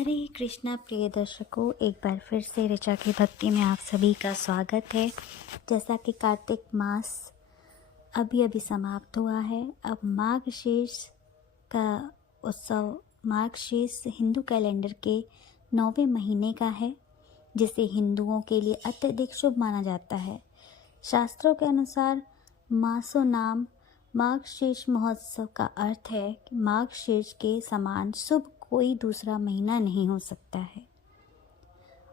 हरे कृष्णा प्रिय दर्शकों, एक बार फिर से ऋचा की भक्ति में आप सभी का स्वागत है। जैसा कि कार्तिक मास अभी अभी समाप्त हुआ है, अब माघशीर्ष का उत्सव माघशीर्ष हिंदू कैलेंडर के 9वें महीने का है, जिसे हिंदुओं के लिए अत्यधिक शुभ माना जाता है। शास्त्रों के अनुसार मासो नाम माघशीर्ष महोत्सव का अर्थ है कि माघशीर्ष के समान शुभ कोई दूसरा महीना नहीं हो सकता है।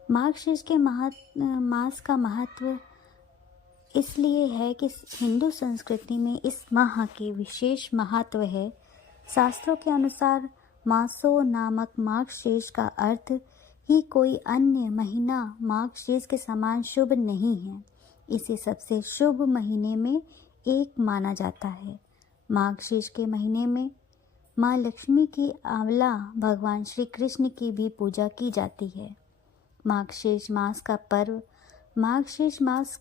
माघशीर्ष के मास का महत्व इसलिए है कि हिंदू संस्कृति में इस माह के विशेष महत्व है। शास्त्रों के अनुसार मासो नामक माघशीर्ष का अर्थ ही कोई अन्य महीना माघशीर्ष के समान शुभ नहीं है। इसे सबसे शुभ महीने में एक माना जाता है। माघशीर्ष के महीने में माँ लक्ष्मी की आंवला भगवान श्री कृष्ण की भी पूजा की जाती है। माघशीर्ष मास का पर्व माघशीर्ष मास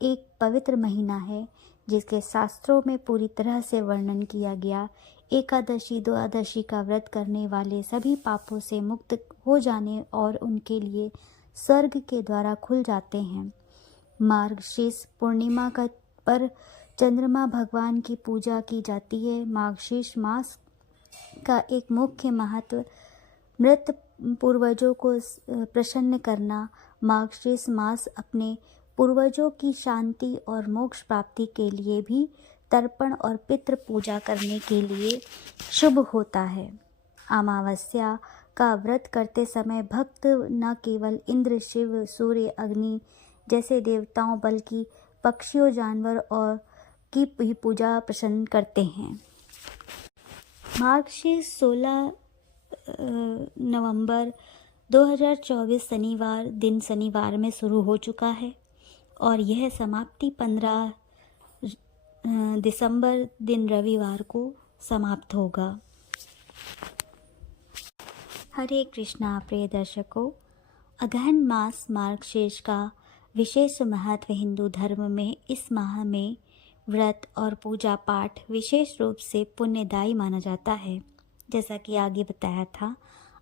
एक पवित्र महीना है, जिसके शास्त्रों में पूरी तरह से वर्णन किया गया। एकादशी द्वादशी का व्रत करने वाले सभी पापों से मुक्त हो जाने और उनके लिए स्वर्ग के द्वारा खुल जाते हैं। मार्गशीर्ष पूर्णिमा का पर चंद्रमा भगवान की पूजा की जाती है। माघशीर्ष मास का एक मुख्य महत्व मृत पूर्वजों को प्रसन्न करना। माघशीर्ष मास अपने पूर्वजों की शांति और मोक्ष प्राप्ति के लिए भी तर्पण और पितृ पूजा करने के लिए शुभ होता है। अमावस्या का व्रत करते समय भक्त न केवल इंद्र, शिव, सूर्य, अग्नि जैसे देवताओं बल्कि पक्षियों, जानवर और की भी पूजा प्रसन्न करते हैं। माघशीर्ष 16 नवंबर 2024 शनिवार में शुरू हो चुका है और यह समाप्ति 15 दिसंबर दिन रविवार को समाप्त होगा। हरे कृष्णा प्रिय दर्शकों, अगहन मास मार्गशीर्ष का विशेष महत्व हिंदू धर्म में इस माह में व्रत और पूजा पाठ विशेष रूप से पुण्यदायी माना जाता है। जैसा कि आगे बताया था,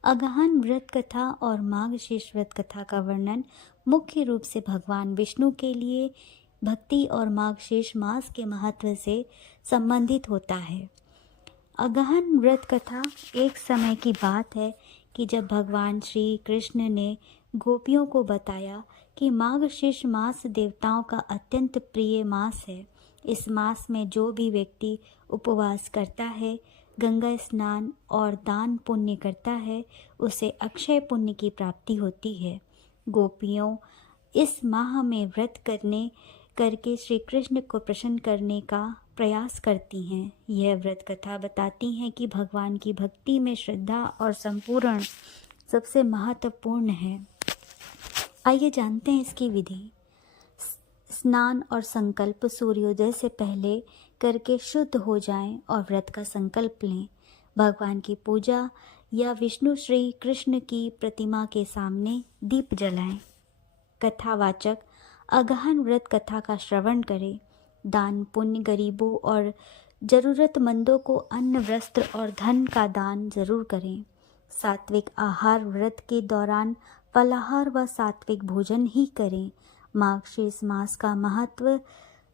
अगहन व्रत कथा और माघशीर्ष व्रत कथा का वर्णन मुख्य रूप से भगवान विष्णु के लिए भक्ति और माघशीर्ष मास के महत्व से संबंधित होता है। अगहन व्रत कथा एक समय की बात है कि जब भगवान श्री कृष्ण ने गोपियों को बताया कि माघशीर्ष मास देवताओं का अत्यंत प्रिय मास है। इस मास में जो भी व्यक्ति उपवास करता है, गंगा स्नान और दान पुण्य करता है, उसे अक्षय पुण्य की प्राप्ति होती है। गोपियों इस माह में व्रत करके श्री कृष्ण को प्रसन्न करने का प्रयास करती हैं। यह व्रत कथा बताती हैं कि भगवान की भक्ति में श्रद्धा और संपूर्ण सबसे महत्वपूर्ण है। आइए जानते हैं इसकी विधि। स्नान और संकल्प सूर्योदय से पहले करके शुद्ध हो जाएं और व्रत का संकल्प लें। भगवान की पूजा या विष्णु श्री कृष्ण की प्रतिमा के सामने दीप जलाएं। कथावाचक अगहन व्रत कथा का श्रवण करें। दान पुण्य, गरीबों और जरूरतमंदों को अन्न, वस्त्र और धन का दान जरूर करें। सात्विक आहार व्रत के दौरान फलाहार व सात्विक भोजन ही करें। माघशीर्ष मास का महत्व,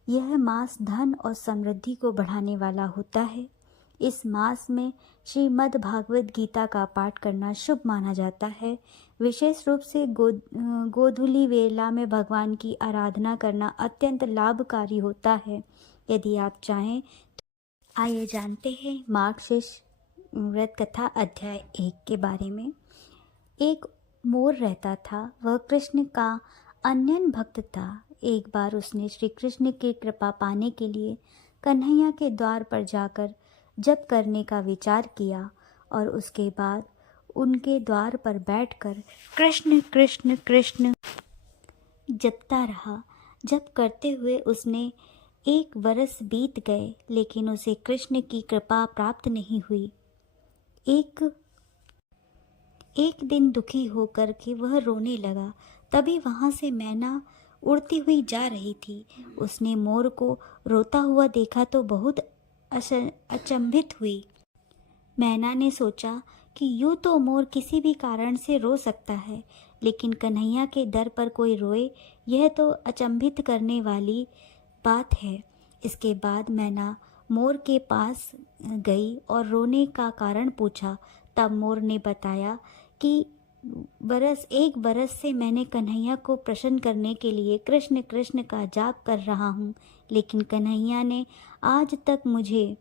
यह मास धन और समृद्धि को बढ़ाने वाला होता है। इस मास में श्रीमद् भागवत गीता का पाठ करना शुभ माना जाता है। विशेष रूप से गोधूली वेला में भगवान की आराधना करना अत्यंत लाभकारी होता है। यदि आप चाहें तो आइए जानते हैं माघशीर्ष व्रत कथा अध्याय 1 के बारे में। एक मोर रहता था, वह कृष्ण का अनन्य भक्त था। एक बार उसने श्री कृष्ण की कृपा पाने के लिए कन्हैया के द्वार पर जाकर जप करने का विचार किया और उसके बाद उनके द्वार पर बैठकर कृष्ण कृष्ण कृष्ण जपता रहा। जप करते हुए उसने 1 वर्ष बीत गए, लेकिन उसे कृष्ण की कृपा प्राप्त नहीं हुई। एक दिन दुखी होकर के वह रोने लगा। तभी वहाँ से मैना उड़ती हुई जा रही थी। उसने मोर को रोता हुआ देखा तो बहुत अचंभित हुई। मैना ने सोचा कि यूँ तो मोर किसी भी कारण से रो सकता है, लेकिन कन्हैया के दर पर कोई रोए, यह तो अचंभित करने वाली बात है। इसके बाद मैना मोर के पास गई और रोने का कारण पूछा। तब मोर ने बताया कि एक बरस से मैंने कन्हैया को प्रसन्न करने के लिए कृष्ण कृष्ण का जाप कर रहा हूँ, लेकिन कन्हैया ने आज तक मुझे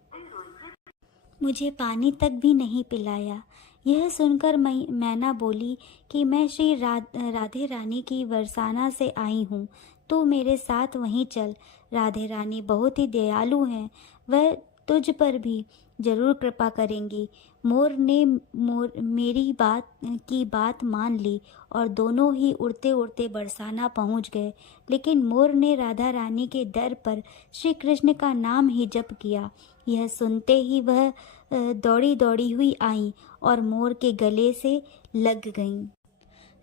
पानी तक भी नहीं पिलाया। यह सुनकर मैना बोली कि मैं श्री राधे रानी की बरसाना से आई हूँ, तो मेरे साथ वहीं चल। राधे रानी बहुत ही दयालु हैं, वह तुझ पर भी जरूर कृपा करेंगी। मोर ने मेरी बात मान ली और दोनों ही उड़ते उड़ते बरसाना पहुँच गए। लेकिन मोर ने राधा रानी के दर पर श्री कृष्ण का नाम ही जप किया। यह सुनते ही वह दौड़ी दौड़ी हुई आई और मोर के गले से लग गईं।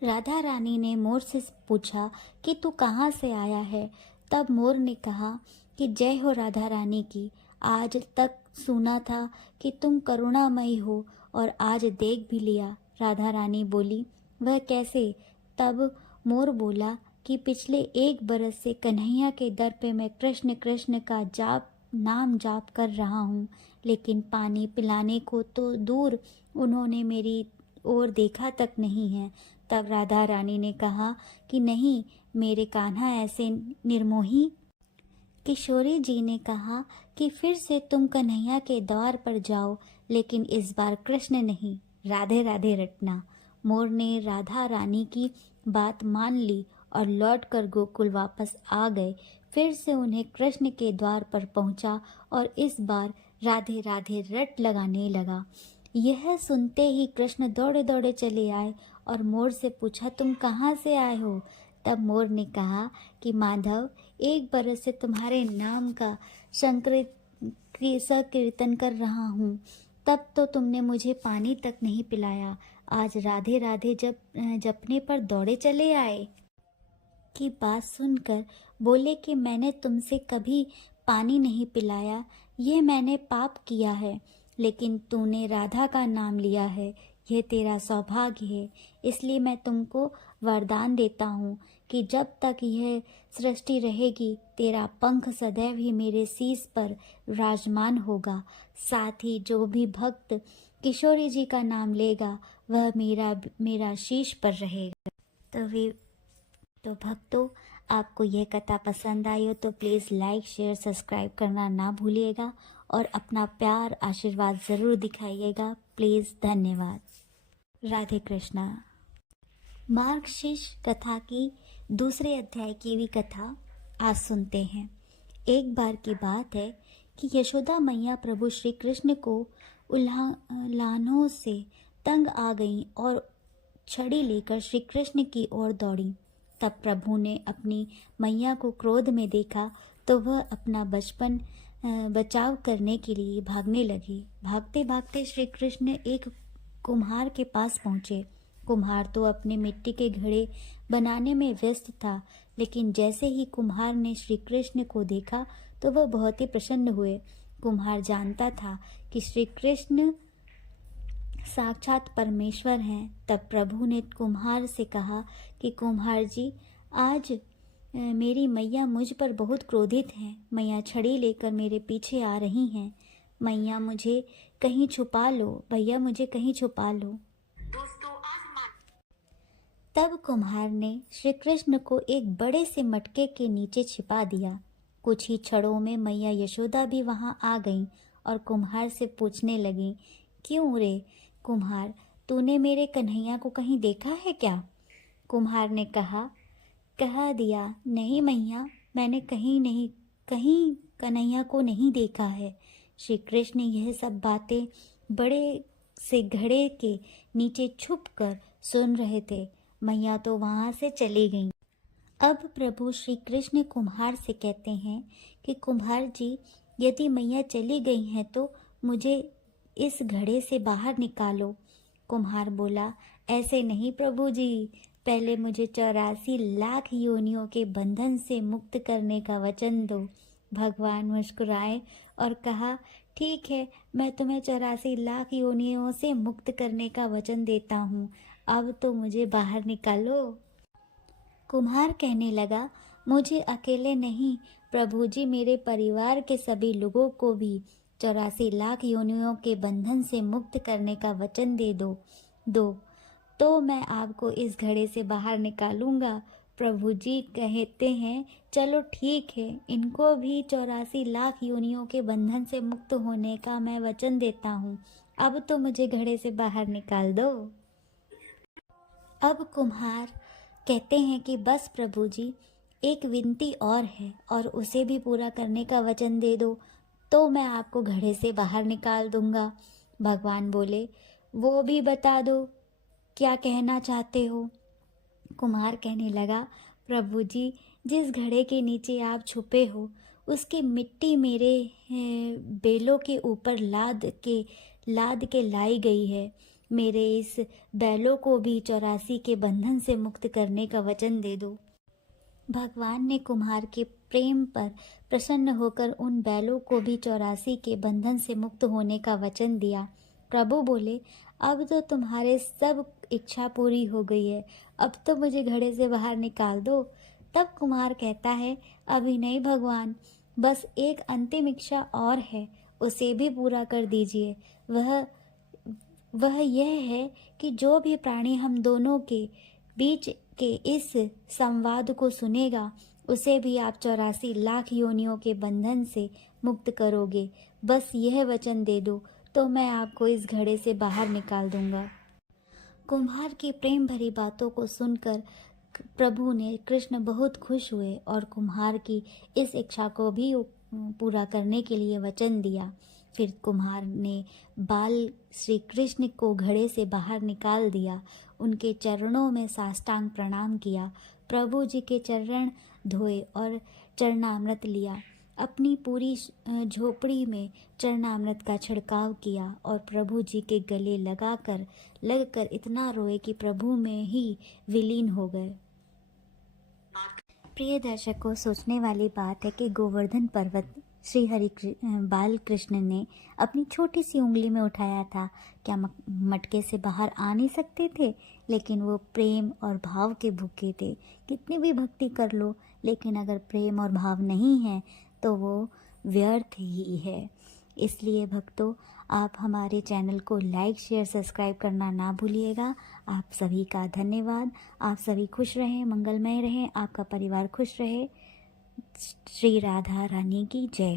राधा रानी ने मोर से पूछा कि तू कहाँ से आया है? तब मोर ने कहा कि जय हो राधा रानी की, आज तक सुना था कि तुम करुणामयी हो और आज देख भी लिया। राधा रानी बोली, वह कैसे? तब मोर बोला कि पिछले 1 बरस से कन्हैया के दर पे मैं कृष्ण कृष्ण का नाम जाप कर रहा हूँ, लेकिन पानी पिलाने को तो दूर उन्होंने मेरी ओर देखा तक नहीं है। तब राधा रानी ने कहा कि नहीं मेरे कान्हा ऐसे निर्मोही। किशोरी जी ने कहा कि फिर से तुम कन्हैया के द्वार पर जाओ, लेकिन इस बार कृष्ण नहीं, राधे राधे रटना। मोर ने राधा रानी की बात मान ली और लौटकर गोकुल वापस आ गए। फिर से उन्हें कृष्ण के द्वार पर पहुंचा और इस बार राधे राधे रट लगाने लगा। यह सुनते ही कृष्ण दौड़े दौड़े चले आए और मोर से पूछा, तुम कहाँ से आए हो? तब मोर ने कहा कि माधव, 1 बरस से तुम्हारे नाम का संकीर्तन कर रहा हूँ, तब तो तुमने मुझे पानी तक नहीं पिलाया। आज राधे राधे जपने पर दौड़े चले आए। की बात सुनकर बोले कि मैंने तुमसे कभी पानी नहीं पिलाया, ये मैंने पाप किया है, लेकिन तूने राधा का नाम लिया है, यह तेरा सौभाग्य है। इसलिए मैं तुमको वरदान देता हूँ कि जब तक यह सृष्टि रहेगी, तेरा पंख सदैव ही मेरे शीश पर विराजमान होगा। साथ ही जो भी भक्त किशोरी जी का नाम लेगा, वह मेरा शीश पर रहेगा। तो भक्तों, आपको यह कथा पसंद आई हो तो प्लीज़ लाइक शेयर सब्सक्राइब करना ना भूलिएगा और अपना प्यार आशीर्वाद ज़रूर दिखाइएगा। प्लीज़, धन्यवाद। राधे कृष्णा। मार्गशीर्ष कथा की दूसरे अध्याय की भी कथा आज सुनते हैं। एक बार की बात है कि यशोदा मैया प्रभु श्री कृष्ण को उल्हानों से तंग आ गईं और छड़ी लेकर श्री कृष्ण की ओर दौड़ी। तब प्रभु ने अपनी मैया को क्रोध में देखा तो वह अपना बचाव करने के लिए भागने लगी। भागते भागते श्री कृष्ण एक कुम्हार के पास पहुँचे। कुम्हार तो अपने मिट्टी के घड़े बनाने में व्यस्त था, लेकिन जैसे ही कुम्हार ने श्री कृष्ण को देखा तो वह बहुत ही प्रसन्न हुए। कुम्हार जानता था कि श्री कृष्ण साक्षात परमेश्वर हैं। तब प्रभु ने कुम्हार से कहा कि कुम्हार जी, आज मेरी मैया मुझ पर बहुत क्रोधित हैं। मैया छड़ी लेकर मेरे पीछे आ रही हैं। मैया मुझे कहीं छुपा लो, भैया मुझे कहीं छुपा लो। तब कुम्हार ने श्री कृष्ण को एक बड़े से मटके के नीचे छिपा दिया। कुछ ही क्षणों में मैया यशोदा भी वहां आ गईं और कुम्हार से पूछने लगी, क्यों रे कुम्हार, तूने मेरे कन्हैया को कहीं देखा है क्या? कुम्हार ने कह दिया, नहीं मैया, मैंने कहीं कन्हैया को नहीं देखा है। श्री कृष्ण यह सब बातें बड़े से घड़े के नीचे छुपकर सुन रहे थे। मैया तो वहां से चली गईं। अब प्रभु श्री कृष्ण कुम्हार से कहते हैं कि कुम्हार जी, यदि मैया चली गई हैं तो मुझे इस घड़े से बाहर निकालो। कुम्हार बोला, ऐसे नहीं प्रभु जी, पहले मुझे 84 लाख योनियों के बंधन से मुक्त करने का वचन दो। भगवान मुस्कुराए और कहा, ठीक है, मैं तुम्हें 84 लाख योनियों से मुक्त करने का वचन देता हूँ, अब तो मुझे बाहर निकालो। कुम्हार कहने लगा, मुझे अकेले नहीं प्रभु जी, मेरे परिवार के सभी लोगों को भी 84 लाख योनियों के बंधन से मुक्त करने का वचन दो तो मैं आपको इस घड़े से बाहर निकालूंगा। प्रभु जी कहते हैं, चलो ठीक है, इनको भी 84 लाख योनियों के बंधन से मुक्त होने का मैं वचन देता हूँ, अब तो मुझे घड़े से बाहर निकाल दो। अब कुम्हार कहते हैं कि बस प्रभु जी, एक विनती और है और उसे भी पूरा करने का वचन दे दो तो मैं आपको घड़े से बाहर निकाल दूंगा। भगवान बोले, वो भी बता दो, क्या कहना चाहते हो। कुम्हार कहने लगा, प्रभु जी, जिस घड़े के नीचे आप छुपे हो उसकी मिट्टी मेरे बेलों के ऊपर लाद के लाई गई है। मेरे इस बैलों को भी 84 के बंधन से मुक्त करने का वचन दे दो। भगवान ने कुम्हार के प्रेम पर प्रसन्न होकर उन बैलों को भी 84 के बंधन से मुक्त होने का वचन दिया। प्रभु बोले, अब तो तुम्हारे सब इच्छा पूरी हो गई है, अब तो मुझे घड़े से बाहर निकाल दो। तब कुम्हार कहता है, अभी नहीं भगवान, बस एक अंतिम इच्छा और है, उसे भी पूरा कर दीजिए। वह यह है कि जो भी प्राणी हम दोनों के बीच के इस संवाद को सुनेगा उसे भी आप 84 लाख योनियों के बंधन से मुक्त करोगे। बस यह वचन दे दो तो मैं आपको इस घड़े से बाहर निकाल दूंगा। कुम्हार की प्रेम भरी बातों को सुनकर प्रभु ने कृष्ण बहुत खुश हुए और कुम्हार की इस इच्छा को भी पूरा करने के लिए वचन दिया। फिर कुम्हार ने बाल श्री कृष्ण को घड़े से बाहर निकाल दिया, उनके चरणों में साष्टांग प्रणाम किया, प्रभु जी के चरण धोए और चरणामृत लिया, अपनी पूरी झोपड़ी में चरणामृत का छिड़काव किया और प्रभु जी के गले लगकर इतना रोए कि प्रभु में ही विलीन हो गए। प्रिय दर्शकों, सोचने वाली बात है कि गोवर्धन पर्वत श्री बाल कृष्ण ने अपनी छोटी सी उंगली में उठाया था। क्या मटके से बाहर आ नहीं सकते थे? लेकिन वो प्रेम और भाव के भूखे थे। कितनी भी भक्ति कर लो, लेकिन अगर प्रेम और भाव नहीं है तो वो व्यर्थ ही है। इसलिए भक्तों, आप हमारे चैनल को लाइक, शेयर, सब्सक्राइब करना ना भूलिएगा। आप सभी का धन्यवाद। आप सभी खुश रहें, मंगलमय रहें, आपका परिवार खुश रहे। श्री राधा रानी की जय।